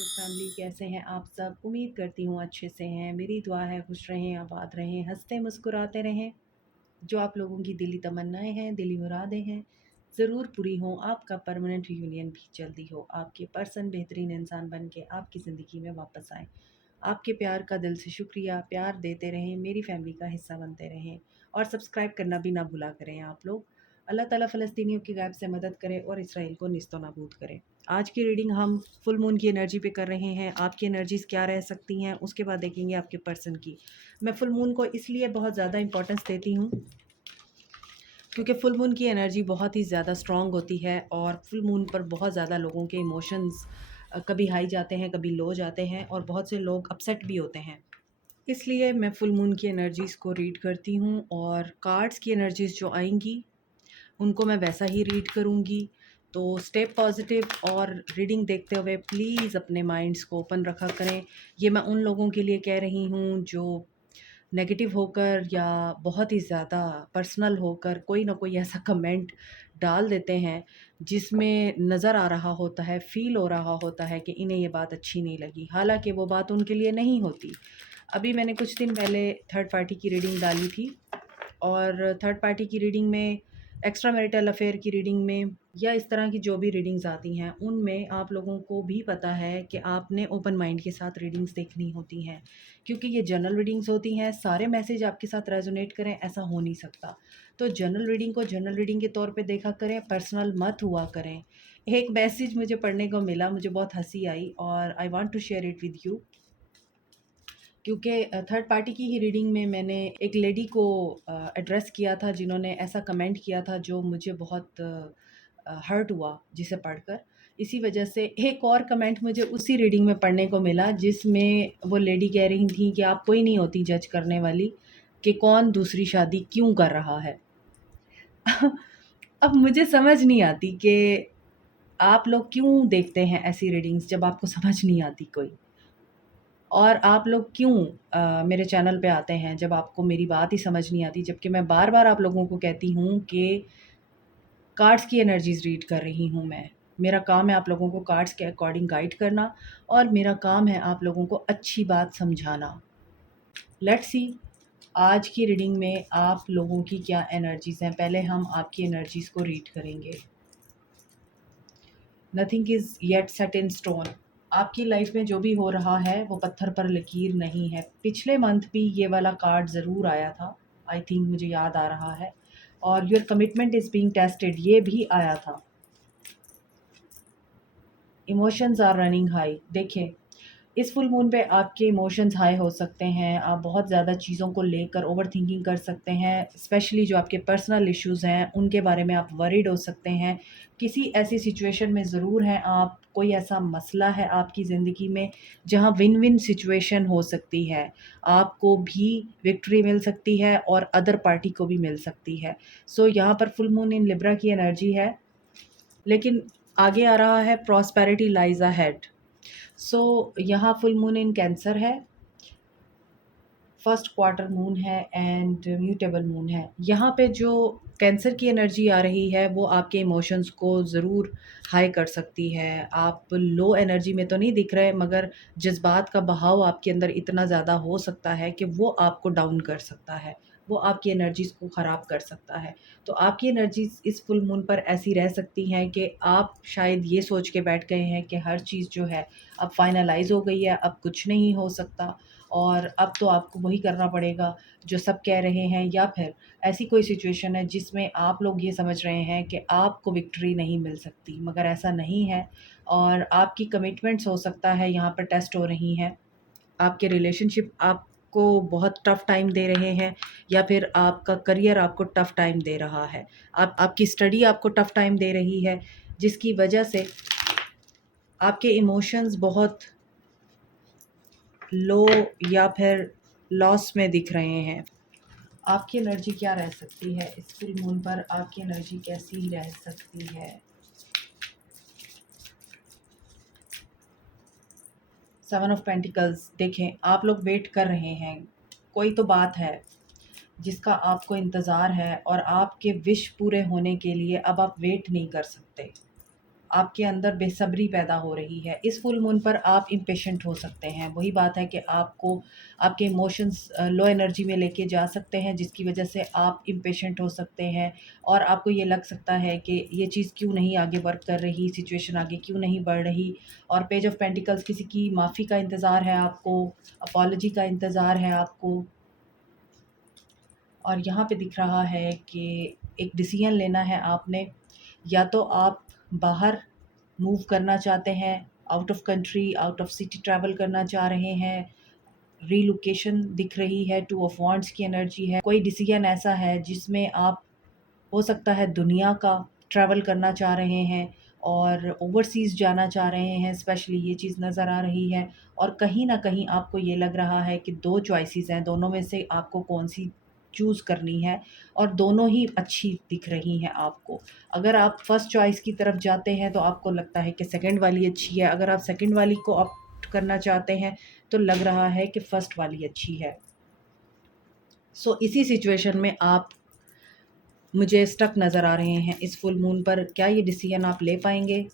YouTube family, कैसे हैं आप सब। उम्मीद करती हूँ अच्छे से हैं। मेरी दुआ है खुश रहें, आबाद रहें, हंसते मुस्कुराते रहें। जो आप लोगों की दिली तमन्नाएं हैं, दिली मुरादें हैं, ज़रूर पूरी हों। आपका परमानेंट यूनियन भी जल्दी हो। आपके पर्सन बेहतरीन इंसान बन के आपकी ज़िंदगी में वापस आएँ। आपके प्यार का दिल से शुक्रिया। प्यार देते रहें, मेरी फैमिली का हिस्सा बनते रहें और सब्सक्राइब करना भी ना भुला करें आप लोग। अल्लाह ताला फ़लस्तीनियों की गैब से मदद करे और इसराइल को निस्तो नाबूद करे। आज की रीडिंग हम फुल मून की एनर्जी पे कर रहे हैं। आपकी एनर्जीज़ क्या रह सकती हैं, उसके बाद देखेंगे आपके पर्सन की। मैं फुल मून को इसलिए बहुत ज़्यादा इंपॉर्टेंस देती हूँ क्योंकि फुल मून की एनर्जी बहुत ही ज़्यादा स्ट्रॉन्ग होती है और फुल मून पर बहुत ज़्यादा लोगों के इमोशंस कभी हाई जाते हैं, कभी लो जाते हैं और बहुत से लोग अपसेट भी होते हैं। इसलिए मैं फुल मून की एनर्जीज़ को रीड करती हूँ और कार्ड्स की एनर्जीज़ जो आएंगी उनको मैं वैसा ही रीड करूँगी। तो स्टे पॉजिटिव और रीडिंग देखते हुए प्लीज़ अपने माइंड्स को ओपन रखा करें। ये मैं उन लोगों के लिए कह रही हूँ जो नेगेटिव होकर या बहुत ही ज़्यादा पर्सनल होकर कोई ना कोई ऐसा कमेंट डाल देते हैं जिसमें नज़र आ रहा होता है, फ़ील हो रहा होता है कि इन्हें ये बात अच्छी नहीं लगी, हालांकि वो बात उनके लिए नहीं होती। अभी मैंने कुछ दिन पहले थर्ड पार्टी की रीडिंग डाली थी और थर्ड पार्टी की रीडिंग में, एक्स्ट्रा मैरिटल अफेयर की रीडिंग में या इस तरह की जो भी रीडिंग्स आती हैं उनमें आप लोगों को भी पता है कि आपने ओपन माइंड के साथ रीडिंग्स देखनी होती हैं, क्योंकि ये जनरल रीडिंग्स होती हैं। सारे मैसेज आपके साथ रेजोनेट करें ऐसा हो नहीं सकता। तो जनरल रीडिंग को जनरल रीडिंग के तौर पे देखा करें, पर्सनल मत हुआ करें। एक मैसेज मुझे पढ़ने को मिला, मुझे बहुत हंसी आई और I want to share it with you. क्योंकि थर्ड पार्टी की ही रीडिंग में मैंने एक लेडी को एड्रेस किया था जिन्होंने ऐसा कमेंट किया था जो मुझे बहुत हर्ट हुआ जिसे पढ़कर। इसी वजह से एक और कमेंट मुझे उसी रीडिंग में पढ़ने को मिला जिसमें वो लेडी कह रही थी कि आप कोई नहीं होती जज करने वाली कि कौन दूसरी शादी क्यों कर रहा है। अब मुझे समझ नहीं आती कि आप लोग क्यों देखते हैं ऐसी रीडिंग्स जब आपको समझ नहीं आती कोई, और आप लोग क्यों मेरे चैनल पे आते हैं जब आपको मेरी बात ही समझ नहीं आती, जबकि मैं बार-बार आप लोगों को कहती हूँ कि कार्ड्स की एनर्जीज़ रीड कर रही हूँ मैं। मेरा काम है आप लोगों को कार्ड्स के अकॉर्डिंग गाइड करना और मेरा काम है आप लोगों को अच्छी बात समझाना। लेट्स सी आज की रीडिंग में आप लोगों की क्या एनर्जीज़ हैं। पहले हम आपकी एनर्जीज़ को रीड करेंगे। Nothing is yet set in stone. आपकी लाइफ में जो भी हो रहा है वो पत्थर पर लकीर नहीं है। पिछले मंथ भी ये वाला कार्ड ज़रूर आया था, आई थिंक मुझे याद आ रहा है। और your commitment is being tested ये भी आया था। Emotions are running high. देखिए, इस फुल मून पे आपके इमोशंस हाई हो सकते हैं। आप बहुत ज़्यादा चीज़ों को लेकर ओवरथिंकिंग कर सकते हैं। स्पेशली जो आपके पर्सनल इश्यूज़ हैं, उनके बारे में आप वरीड हो सकते हैं। किसी ऐसी सिचुएशन में ज़रूर हैं आप, कोई ऐसा मसला है आपकी ज़िंदगी में जहाँ विन-विन सिचुएशन हो सकती है। आपको भी विक्ट्री मिल सकती है और अदर पार्टी को भी मिल सकती है। सो यहाँ पर फुल मून इन लिब्रा की एनर्जी है, लेकिन आगे आ रहा है प्रॉस्पेरिटी लाइज़ अहेड। सो यहाँ फुल मून इन कैंसर है, फर्स्ट क्वार्टर मून है एंड म्यूटेबल मून है। यहाँ पे जो कैंसर की एनर्जी आ रही है वो आपके इमोशंस को ज़रूर हाई कर सकती है। आप लो एनर्जी में तो नहीं दिख रहे, मगर जज्बात का बहाव आपके अंदर इतना ज़्यादा हो सकता है कि वो आपको डाउन कर सकता है, वो आपकी एनर्जीज़ को ख़राब कर सकता है। तो आपकी एनर्जीज़ इस फुल मून पर ऐसी रह सकती हैं कि आप शायद ये सोच के बैठ गए हैं कि हर चीज़ जो है अब फाइनलाइज़ हो गई है, अब कुछ नहीं हो सकता और अब तो आपको वही करना पड़ेगा जो सब कह रहे हैं, या फिर ऐसी कोई सिचुएशन है जिसमें आप लोग ये समझ रहे हैं कि आपको विक्ट्री नहीं मिल सकती, मगर ऐसा नहीं है। और आपकी कमिटमेंट्स हो सकता है यहाँ पर टेस्ट हो रही हैं। आपके रिलेशनशिप आपको बहुत टफ़ टाइम दे रहे हैं या फिर आपका करियर आपको टफ़ टाइम दे रहा है। आपकी स्टडी आपको टफ़ टाइम दे रही है, जिसकी वजह से आपके इमोशंस बहुत लो या फिर लॉस में दिख रहे हैं। आपकी एनर्जी क्या रह सकती है इस फुल मून पर, आपकी एनर्जी कैसी रह सकती है। Seven of pentacles. देखें, आप लोग वेट कर रहे हैं, कोई तो बात है जिसका आपको इंतज़ार है और आपके विश पूरे होने के लिए अब आप वेट नहीं कर सकते। आपके अंदर बेसब्री पैदा हो रही है। इस फुल मून पर आप इम्पेशेंट हो सकते हैं। वही बात है कि आपको आपके इमोशंस लो एनर्जी में लेके जा सकते हैं, जिसकी वजह से आप इम्पेशेंट हो सकते हैं और आपको ये लग सकता है कि ये चीज़ क्यों नहीं आगे वर्क कर रही, सिचुएशन आगे क्यों नहीं बढ़ रही। और पेज ऑफ पेंटिकल्स, किसी की माफ़ी का इंतज़ार है आपको, अपॉलजी का इंतज़ार है आपको। और यहाँ पे दिख रहा है कि एक डिसीजन लेना है आपने। या तो आप बाहर मूव करना चाहते हैं, out of country, out of city travel करना चाह रहे हैं, रीलोकेशन दिख रही है, टू ऑफ वांड्स की एनर्जी है। कोई डिसीजन ऐसा है जिसमें आप, हो सकता है, दुनिया का ट्रैवल करना चाह रहे हैं और ओवरसीज़ जाना चाह रहे हैं, स्पेशली ये चीज़ नज़र आ रही है। और कहीं न कहीं आपको ये लग रहा है कि 2 चॉइसेस हैं, दोनों में से आपको कौन-सी चूज़ करनी है और दोनों ही अच्छी दिख रही हैं आपको। अगर आप फर्स्ट चॉइस की तरफ जाते हैं तो आपको लगता है कि सेकंड वाली अच्छी है, अगर आप सेकंड वाली को ऑप्ट करना चाहते हैं तो लग रहा है कि फर्स्ट वाली अच्छी है। सो इसी सिचुएशन में आप मुझे स्टक नज़र आ रहे हैं इस फुल मून पर। क्या ये डिसीजन आप ले पाएंगे?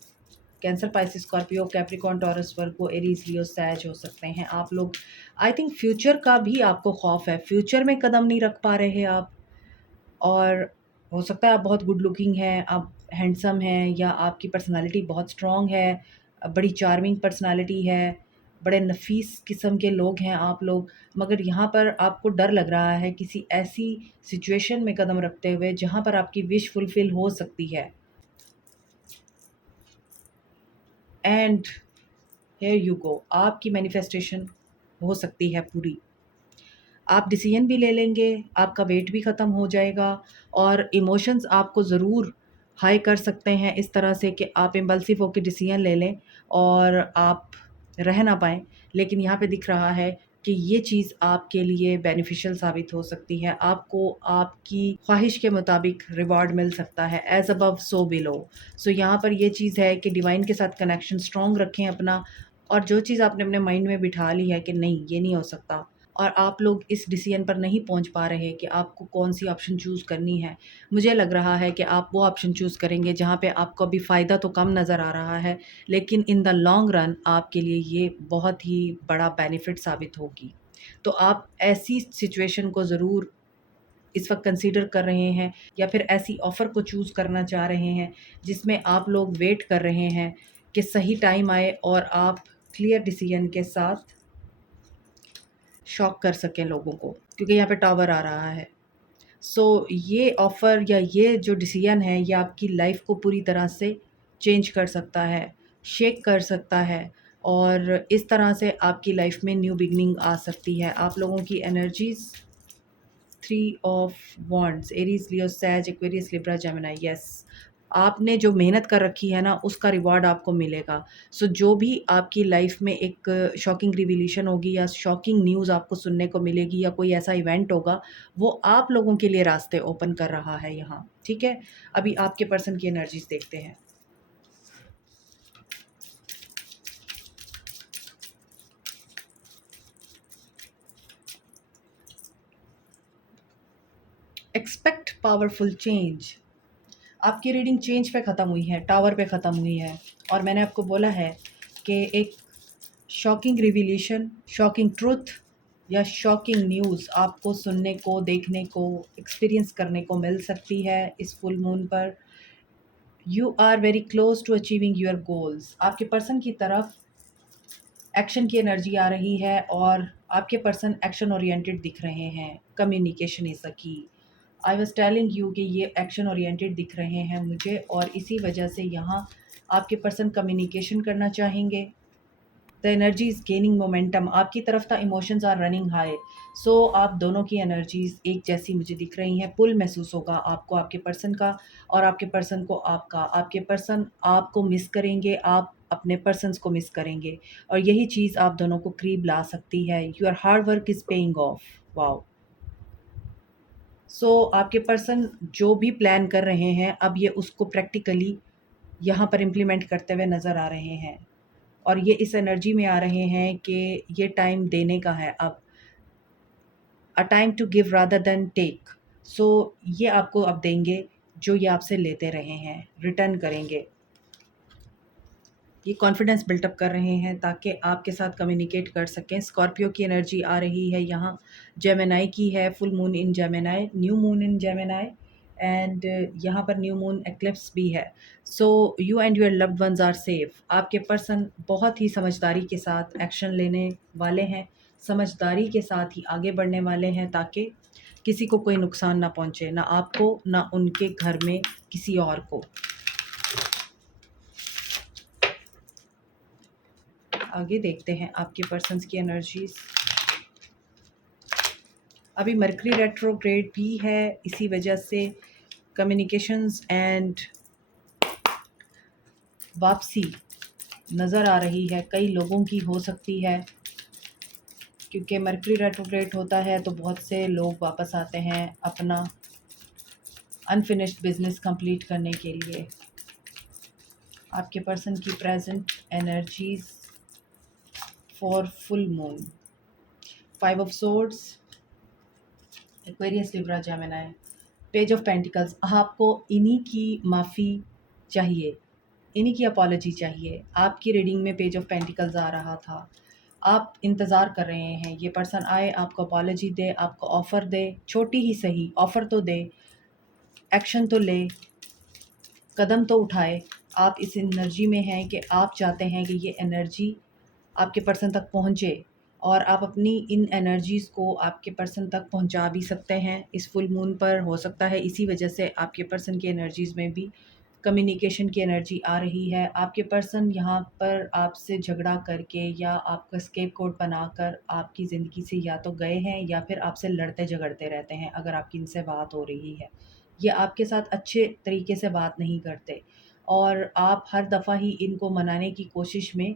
Cancer, Pisces, Scorpio, Capricorn, Taurus, Virgo, Aries, Leo, Sag हो सकते हैं आप लोग। आई थिंक फ्यूचर का भी आपको खौफ है, फ्यूचर में कदम नहीं रख पा रहे आप। और हो सकता है आप बहुत गुड लुकिंग हैं, आप हैंडसम हैं, या आपकी पर्सनालिटी बहुत स्ट्रॉन्ग है, बड़ी चार्मिंग पर्सनालिटी है, बड़े नफीस किस्म के लोग हैं आप लोग। मगर यहाँ पर आपको डर लग रहा है किसी ऐसी सिचुएशन में कदम रखते हुए जहाँ पर आपकी विश फुलफिल हो सकती है। एंड हियर यू गो, आपकी मैनिफेस्टेशन हो सकती है पूरी। आप डिसीजन भी ले लेंगे, आपका वेट भी ख़त्म हो जाएगा और इमोशंस आपको ज़रूर हाई कर सकते हैं इस तरह से कि आप इम्पल्सिव होकर डिसीजन ले लें और आप रह ना पाएँ। लेकिन यहाँ पे दिख रहा है कि ये चीज़ आपके लिए बेनिफिशियल साबित हो सकती है। आपको आपकी ख़्वाहिश के मुताबिक रिवॉर्ड मिल सकता है, एज़ अबव सो बिलो। सो यहाँ पर ये चीज़ है कि डिवाइन के साथ कनेक्शन स्ट्रॉन्ग रखें अपना, और जो चीज़ आपने अपने माइंड में बिठा ली है कि नहीं, ये नहीं हो सकता, और आप लोग इस डिसीजन पर नहीं पहुंच पा रहे कि आपको कौन-सी ऑप्शन चूज़ करनी है। मुझे लग रहा है कि आप वो ऑप्शन चूज़ करेंगे जहाँ पे आपको अभी फ़ायदा तो कम नज़र आ रहा है, लेकिन इन द लॉन्ग रन आपके लिए ये बहुत ही बड़ा बेनिफिट साबित होगी। तो आप ऐसी सिचुएशन को ज़रूर इस वक़्त कंसीडर कर रहे हैं, या फिर ऐसी ऑफ़र को चूज़ करना चाह रहे हैं जिसमें आप लोग वेट कर रहे हैं कि सही टाइम आए और आप क्लियर डिसीजन के साथ शॉक कर सकें लोगों को, क्योंकि यहाँ पे टावर आ रहा है। सो ये ऑफ़र या ये जो डिसीजन है, ये आपकी लाइफ को पूरी तरह से चेंज कर सकता है, शेक कर सकता है, और इस तरह से आपकी लाइफ में न्यू बिगनिंग आ सकती है। आप लोगों की energies, 3 of wands, Aries, Leo, Sag, Aquarius, Libra, Gemini. Yes, आपने जो मेहनत कर रखी है ना, उसका रिवॉर्ड आपको मिलेगा। सो जो भी आपकी लाइफ में एक शॉकिंग रिवीलेशन होगी या शॉकिंग न्यूज़ आपको सुनने को मिलेगी या कोई ऐसा इवेंट होगा, वो आप लोगों के लिए रास्ते ओपन कर रहा है यहाँ, ठीक है? अभी आपके पर्सन की एनर्जीज़ देखते हैं। Expect powerful change. आपकी रीडिंग चेंज पे ख़त्म हुई है, टावर पे ख़त्म हुई है, और मैंने आपको बोला है कि एक शॉकिंग रिवीलेशन, शॉकिंग ट्रुथ या शॉकिंग न्यूज़ आपको सुनने को, देखने को, एक्सपीरियंस करने को मिल सकती है इस फुल मून पर। You are very close to achieving your goals. आपके पर्सन की तरफ एक्शन की एनर्जी आ रही है और आपके पर्सन एक्शन ओरिएंटेड दिख रहे हैं। Communication is the key. I was telling you कि ये एक्शन ओरिएंटेड दिख रहे हैं मुझे, और इसी वजह से यहाँ आपके पर्सन कम्युनिकेशन करना चाहेंगे। The energy is gaining momentum, आपकी तरफ था, इमोशंस आर रनिंग हाई। सो आप दोनों की एनर्जीज़ एक जैसी मुझे दिख रही हैं। पुल महसूस होगा आपको आपके पर्सन का, और आपके पर्सन को आपका। आपके पर्सन आपको मिस करेंगे, आप अपने पर्सन्स को मिस करेंगे, और यही चीज़ आप दोनों को करीब ला सकती है। Your hard work is paying off. Wow. So आपके पर्सन जो भी प्लान कर रहे हैं, अब ये उसको प्रैक्टिकली यहाँ पर इम्प्लीमेंट करते हुए नज़र आ रहे हैं, और ये इस एनर्जी में आ रहे हैं कि ये टाइम देने का है अब। A time to give rather than take. So ये आपको अब देंगे जो ये आपसे लेते रहे हैं, रिटर्न करेंगे। ये कॉन्फिडेंस बिल्टअप कर रहे हैं ताकि आपके साथ कम्युनिकेट कर सकें। स्कॉर्पियो की एनर्जी आ रही है यहाँ, जेमिनी की है, full moon in Gemini, new moon in Gemini and यहाँ पर न्यू मून एक्लिप्स भी है। So you and your loved ones are safe. आपके पर्सन बहुत ही समझदारी के साथ एक्शन लेने वाले हैं, समझदारी के साथ ही आगे बढ़ने वाले हैं ताकि किसी को कोई नुकसान ना पहुँचे, ना आपको ना उनके घर में किसी और को। आगे देखते हैं आपके पर्सन्स की एनर्जीज। अभी मरकरी रेट्रोग्रेड भी है, इसी वजह से कम्युनिकेशंस एंड वापसी नज़र आ रही है, कई लोगों की हो सकती है, क्योंकि मरकरी रेट्रोग्रेड होता है तो बहुत से लोग वापस आते हैं अपना अनफिनिश्ड बिजनेस कंप्लीट करने के लिए। आपके पर्सन की present energies for full moon, 5 of swords, Aquarius, Libra, Gemini, page of pentacles. आपको इन्हीं की माफ़ी चाहिए, इन्हीं की अपॉलॉजी चाहिए। आपकी रीडिंग में पेज ऑफ पेंटिकल्स आ रहा था, आप इंतज़ार कर रहे हैं ये पर्सन आए, आपको अपॉलॉजी दे, आपको ऑफ़र दे, छोटी ही सही ऑफ़र तो दे, एक्शन तो ले, कदम तो उठाए। आप इस एनर्जी में हैं कि आप चाहते हैं कि ये एनर्जी आपके पर्सन तक पहुँचे और आप अपनी इन एनर्जीज़ को आपके पर्सन तक पहुँचा भी सकते हैं। इस फुल मून पर हो सकता है इसी वजह से आपके पर्सन की एनर्जीज़ में भी कम्युनिकेशन की एनर्जी आ रही है। आपके पर्सन यहाँ पर आपसे झगड़ा करके या आपका स्केपगोट बनाकर आपकी ज़िंदगी से या तो गए हैं या फिर आपसे लड़ते झगड़ते रहते हैं। अगर आपकी इनसे बात हो रही है, ये आपके साथ अच्छे तरीके से बात नहीं करते और आप हर दफ़ा ही इनको मनाने की कोशिश में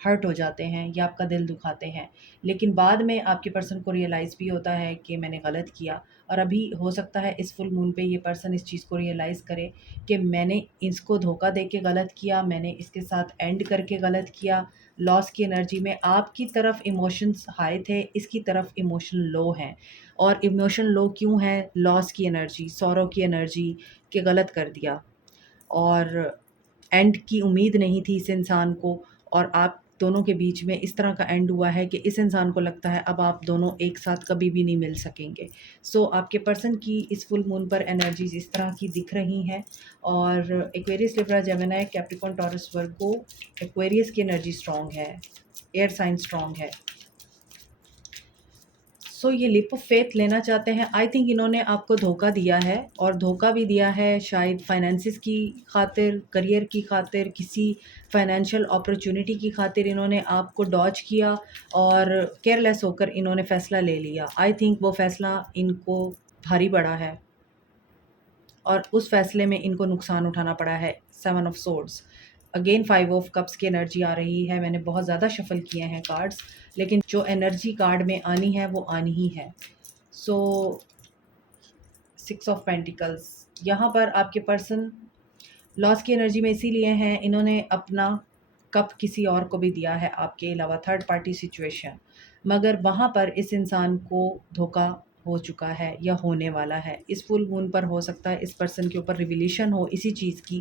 हर्ट हो जाते हैं या आपका दिल दुखाते हैं। लेकिन बाद में आपके पर्सन को रियलाइज़ भी होता है कि मैंने गलत किया, और अभी हो सकता है इस फुल मून पे ये पर्सन इस चीज़ को रियलाइज़ करे कि मैंने इसको धोखा दे के गलत किया, मैंने इसके साथ एंड करके गलत किया। लॉस की एनर्जी में आपकी तरफ इमोशंस हाई थे, इसकी तरफ इमोशन लो हैं। और इमोशन लो क्यों है? लॉस की एनर्जी, सॉरो की एनर्जी, कि गलत कर दिया और एंड की उम्मीद नहीं थी इस इंसान को, और आप दोनों के बीच में इस तरह का एंड हुआ है कि इस इंसान को लगता है अब आप दोनों एक साथ कभी भी नहीं मिल सकेंगे। सो आपके पर्सन की इस फुल मून पर एनर्जीज इस तरह की दिख रही हैं। और Aquarius, Libra, Gemini, Capricorn, Taurus, Virgo, Aquarius की एनर्जी स्ट्रॉन्ग है, एयर साइन स्ट्रॉन्ग है। सो ये लिप ऑफ फेथ लेना चाहते हैं। आई थिंक इन्होंने आपको धोखा दिया है, और धोखा भी दिया है शायद फाइनेंसिस की खातिर, करियर की खातिर, किसी फाइनेंशियल अपॉर्चुनिटी की खातिर इन्होंने आपको डॉज किया और केयरलेस होकर इन्होंने फ़ैसला ले लिया। आई थिंक वो फ़ैसला इनको भारी पड़ा है और उस फ़ैसले में इनको नुकसान उठाना पड़ा है। 7 of swords, again 5 of cups की एनर्जी आ रही है। मैंने बहुत ज़्यादा शफल किए हैं कार्ड्स, लेकिन जो एनर्जी कार्ड में आनी है वो आनी ही है। सो 6 ऑफ पेंटिकल्स, यहाँ पर आपके पर्सन लॉस की एनर्जी में इसीलिए हैं, इन्होंने अपना कप किसी और को भी दिया है आपके अलावा, थर्ड पार्टी सिचुएशन, मगर वहाँ पर इस इंसान को धोखा हो चुका है या होने वाला है। इस फुल मून पर हो सकता है इस पर्सन के ऊपर रिविलेशन हो इसी चीज़ की।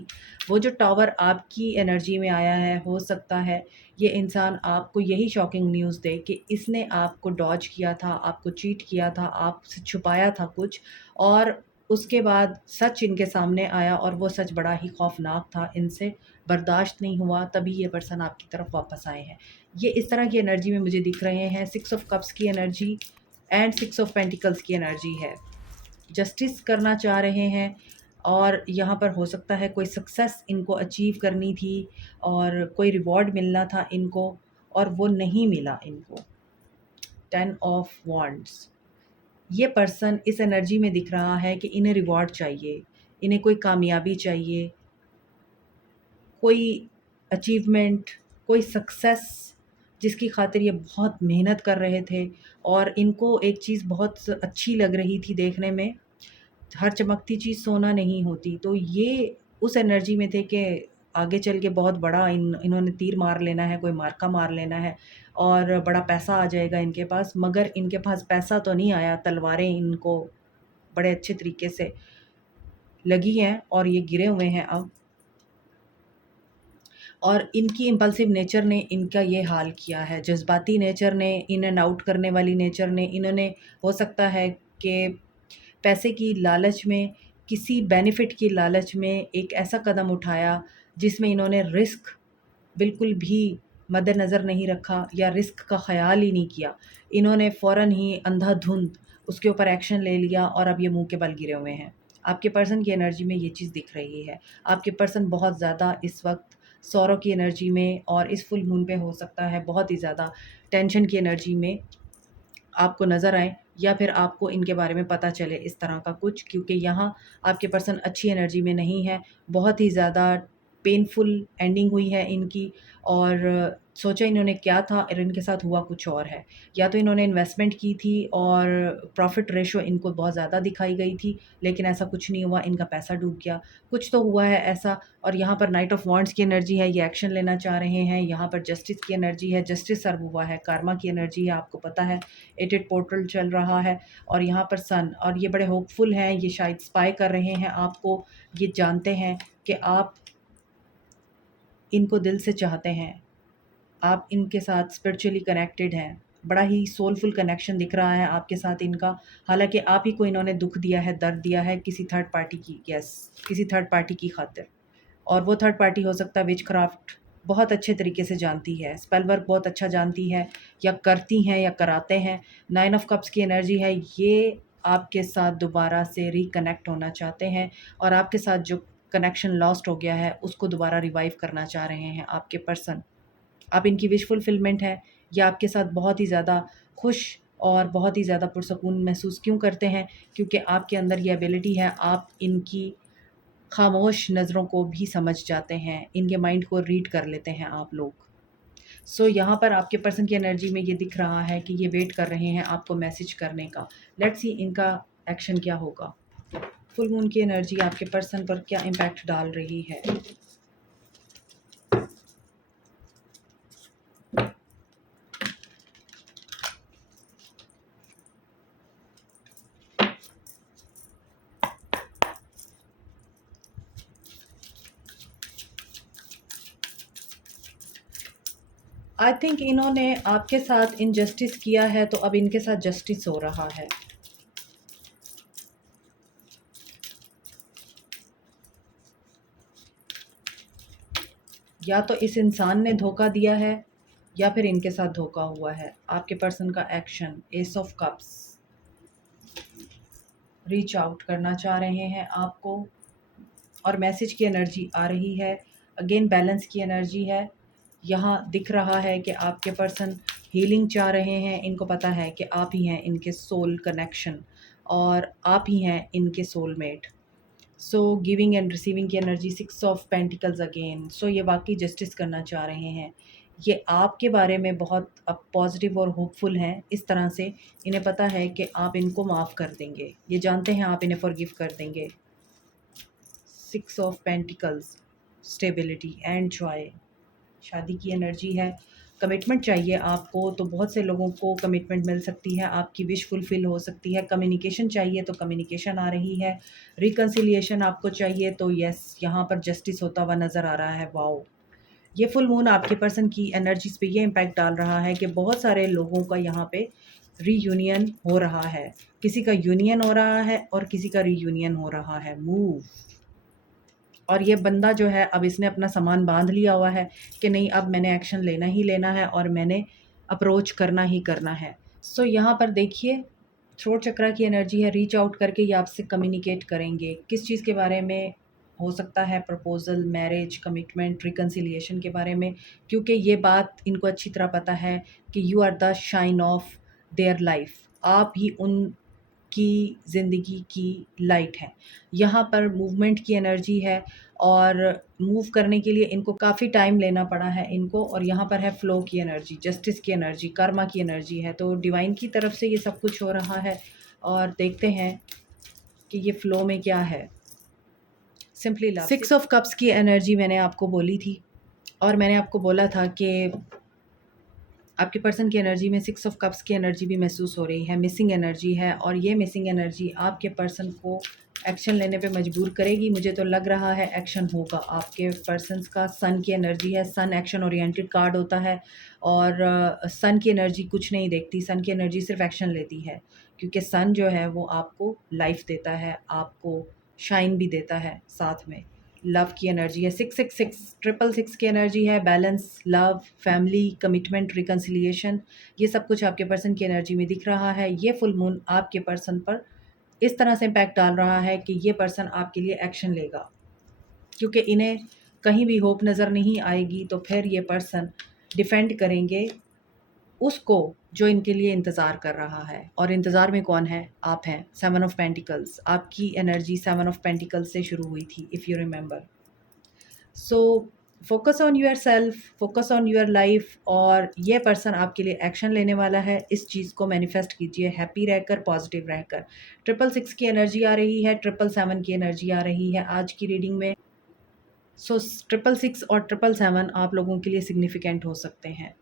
वो जो टावर आपकी एनर्जी में आया है, हो सकता है ये इंसान आपको यही शॉकिंग न्यूज़ दे कि इसने आपको डॉज किया था, आपको चीट किया था, आपसे छुपाया था कुछ, और उसके बाद सच इनके सामने आया और वो सच बड़ा ही खौफनाक था, इनसे बर्दाश्त नहीं हुआ, तभी ये पर्सन आपकी तरफ वापस आए हैं। ये इस तरह की एनर्जी में मुझे दिख रहे हैं। 6 ऑफ कप्स की एनर्जी एंड 6 ऑफ पेंटिकल्स की एनर्जी है। जस्टिस करना चाह रहे हैं और यहाँ पर हो सकता है कोई सक्सेस इनको अचीव करनी थी और कोई रिवॉर्ड मिलना था इनको, और वो नहीं मिला इनको। 10 ऑफ वॉन्ड्स, ये पर्सन इस एनर्जी में दिख रहा है कि इन्हें रिवॉर्ड चाहिए, इन्हें कोई कामयाबी चाहिए, कोई अचीवमेंट, कोई सक्सेस, जिसकी खातिर ये बहुत मेहनत कर रहे थे और इनको एक चीज़ बहुत अच्छी लग रही थी देखने में। हर चमकती चीज़ सोना नहीं होती, तो ये उस एनर्जी में थे कि आगे चल के बहुत बड़ा इन्होंने तीर मार लेना है, कोई मार्का मार लेना है और बड़ा पैसा आ जाएगा इनके पास। मगर इनके पास पैसा तो नहीं आया, तलवारें इनको बड़े अच्छे तरीके से लगी हैं और ये गिरे हुए हैं अब। और इनकी इम्पल्सिव नेचर ने इनका ये हाल किया है, जज़्बाती नेचर ने, इन एंड आउट करने वाली नेचर ने, इन्होंने हो सकता है कि पैसे की लालच में, किसी बेनिफिट की लालच में एक ऐसा कदम उठाया जिसमें इन्होंने रिस्क बिल्कुल भी मद्देनज़र नहीं रखा या रिस्क का ख़याल ही नहीं किया। इन्होंने फ़ौरन ही अंधाधुंध उसके ऊपर एक्शन ले लिया और अब ये मुँह के बल गिरे हुए हैं। आपके पर्सन की एनर्जी में ये चीज़ दिख रही है। आपके पर्सन बहुत ज़्यादा इस वक़्त सौरों की एनर्जी में और इस फुल मून पे हो सकता है बहुत ही ज़्यादा टेंशन की एनर्जी में आपको नज़र आए, या फिर आपको इनके बारे में पता चले इस तरह का कुछ, क्योंकि यहाँ आपके पर्सन अच्छी एनर्जी में नहीं है। बहुत ही ज़्यादा पेनफुल एंडिंग हुई है इनकी, और सोचा इन्होंने क्या था और इनके साथ हुआ कुछ और है। या तो इन्होंने इन्वेस्टमेंट की थी और प्रॉफ़िट रेशो इनको बहुत ज़्यादा दिखाई गई थी, लेकिन ऐसा कुछ नहीं हुआ, इनका पैसा डूब गया। कुछ तो हुआ है ऐसा। और यहाँ पर नाइट ऑफ़ वांड्स की एनर्जी है, ये एक्शन लेना चाह रहे हैं। यहाँ पर जस्टिस की एनर्जी है, जस्टिस सर्व हुआ है। कर्मा की एनर्जी है, आपको पता है 8 पोर्टल चल रहा है। और यहाँ पर सन, और ये बड़े होपफुल हैं, ये शायद स्पाई कर रहे हैं आपको। ये जानते हैं कि आप इनको दिल से चाहते हैं, आप इनके साथ स्पिरिचुअली कनेक्टेड हैं। बड़ा ही सोलफुल कनेक्शन दिख रहा है आपके साथ इनका। हालाँकि आप ही को इन्होंने दुःख दिया है, दर्द दिया है किसी थर्ड पार्टी की, किसी थर्ड पार्टी की खातिर। और वो थर्ड पार्टी हो सकता है विचक्राफ्ट बहुत अच्छे तरीके से जानती है, स्पेल वर्क बहुत अच्छा जानती है, या करती हैं या कराते हैं। 9 ऑफ कप्स की एनर्जी है, ये आपके साथ दोबारा से रिकनेक्ट होना चाहते हैं और आपके साथ जो कनेक्शन लॉस्ट हो गया है उसको दोबारा रिवाइव करना चाह रहे हैं आपके पर्सन। आप इनकी विश फुलफिलमेंट है, या आपके साथ बहुत ही ज़्यादा खुश और बहुत ही ज़्यादा पुरसकून महसूस क्यों करते हैं? क्योंकि आपके अंदर ये एबिलिटी है, आप इनकी खामोश नज़रों को भी समझ जाते हैं, इनके माइंड को रीड कर लेते हैं आप लोग। सो यहाँ पर आपके पर्सन की एनर्जी में ये दिख रहा है कि ये वेट कर रहे हैं आपको मैसेज करने का। लेट्स सी इनका एक्शन क्या होगा। फुल मून की एनर्जी आपके पर्सन पर क्या इम्पैक्ट डाल रही है? आई थिंक इन्होंने आपके साथ इनजस्टिस किया है, तो अब इनके साथ जस्टिस हो रहा है। या तो इस इंसान ने धोखा दिया है, या फिर इनके साथ धोखा हुआ है। आपके पर्सन का action, S of cups, reach out करना चाह रहे हैं आपको और मैसेज की एनर्जी आ रही है। अगेन बैलेंस की एनर्जी है। यहाँ दिख रहा है कि आपके पर्सन हीलिंग चाह रहे हैं। इनको पता है कि आप ही हैं इनके सोल कनेक्शन और आप ही हैं इनके soulmate. So giving and receiving की एनर्जी, 6 ऑफ पेंटिकल्स अगेन। सो ये वाकई जस्टिस करना चाह रहे हैं। ये आपके बारे में बहुत अब पॉजिटिव और होपफुल हैं इस तरह से। इन्हें पता है कि आप इनको माफ़ कर देंगे, ये जानते हैं आप इन्हें फॉरगिव कर देंगे। 6 of pentacles, stability and Joy, शादी की एनर्जी है। कमिटमेंट चाहिए आपको, तो बहुत से लोगों को कमिटमेंट मिल सकती है, आपकी विश फुलफ़िल हो सकती है। कम्युनिकेशन चाहिए तो कम्युनिकेशन आ रही है। रिकन्सिलिएशन आपको चाहिए तो यस, यहाँ पर जस्टिस होता हुआ नज़र आ रहा है। वाओ! ये फुल मून आपके पर्सन की एनर्जीज़ पे ये इम्पैक्ट डाल रहा है कि बहुत सारे लोगों का यहाँ पे रीयूनियन हो रहा है। किसी का यूनियन हो रहा है और किसी का रीयूनियन हो रहा है। मूव। और ये बंदा जो है अब इसने अपना सामान बांध लिया हुआ है कि नहीं, अब मैंने एक्शन लेना ही लेना है और मैंने अप्रोच करना ही करना है। सो यहाँ पर देखिए, थ्रोट चक्रा की एनर्जी है, रीच आउट करके ये आपसे कम्युनिकेट करेंगे। किस चीज़ के बारे में हो सकता है? प्रपोज़ल, मैरिज, कमिटमेंट, रिकन्सिलिएशन के बारे में, क्योंकि ये बात इनको अच्छी तरह पता है कि you are the shine of their life. आप ही उनकी ज़िंदगी की लाइट हैं। यहाँ पर मूवमेंट की एनर्जी है और मूव करने के लिए इनको काफ़ी टाइम लेना पड़ा है इनको। और यहाँ पर है फ्लो की एनर्जी, जस्टिस की एनर्जी, कर्मा की एनर्जी है। तो डिवाइन की तरफ से ये सब कुछ हो रहा है और देखते हैं कि ये फ्लो में क्या है। सिंपली लव, 6 ऑफ कप्स की एनर्जी मैंने आपको बोली थी और मैंने आपको बोला था कि आपके पर्सन की एनर्जी में 6 ऑफ कप्स की एनर्जी भी महसूस हो रही है, मिसिंग एनर्जी है, और ये मिसिंग एनर्जी आपके पर्सन को एक्शन लेने पे मजबूर करेगी। मुझे तो लग रहा है एक्शन होगा। आपके पर्सन्स का सन की एनर्जी है, सन एक्शन ओरिएंटेड कार्ड होता है, और सन की एनर्जी कुछ नहीं देखती, सन की एनर्जी सिर्फ एक्शन लेती है, क्योंकि सन जो है वो आपको लाइफ देता है, आपको शाइन भी देता है साथ में। लव की एनर्जी है, 666 666 की एनर्जी है, balance, love, family, commitment, reconciliation, ये सब कुछ आपके पर्सन की एनर्जी में दिख रहा है। ये फुल मून आपके पर्सन पर इस तरह से इम्पैक्ट डाल रहा है कि ये पर्सन आपके लिए एक्शन लेगा, क्योंकि इन्हें कहीं भी होप नज़र नहीं आएगी, तो फिर ये पर्सन डिफेंड करेंगे उसको जो इनके लिए इंतज़ार कर रहा है। और इंतज़ार में कौन है? आप हैं। 7 ऑफ पेंटिकल्स, आपकी एनर्जी 7 ऑफ पेंटिकल्स से शुरू हुई थी, if you remember. So focus on your self, focus on your life, और ये पर्सन आपके लिए एक्शन लेने वाला है। इस चीज़ को मैनिफेस्ट कीजिए, हैप्पी रहकर, पॉजिटिव रहकर। 666 की एनर्जी आ रही है, 777 की एनर्जी आ रही है आज की रीडिंग में। सो 666 और 777 आप लोगों के लिए सिग्निफिकेंट हो सकते हैं।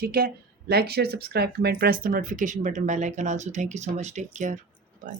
ठीक है, like share subscribe comment, press the notification button, bell icon also. Thank you so much, take care, bye.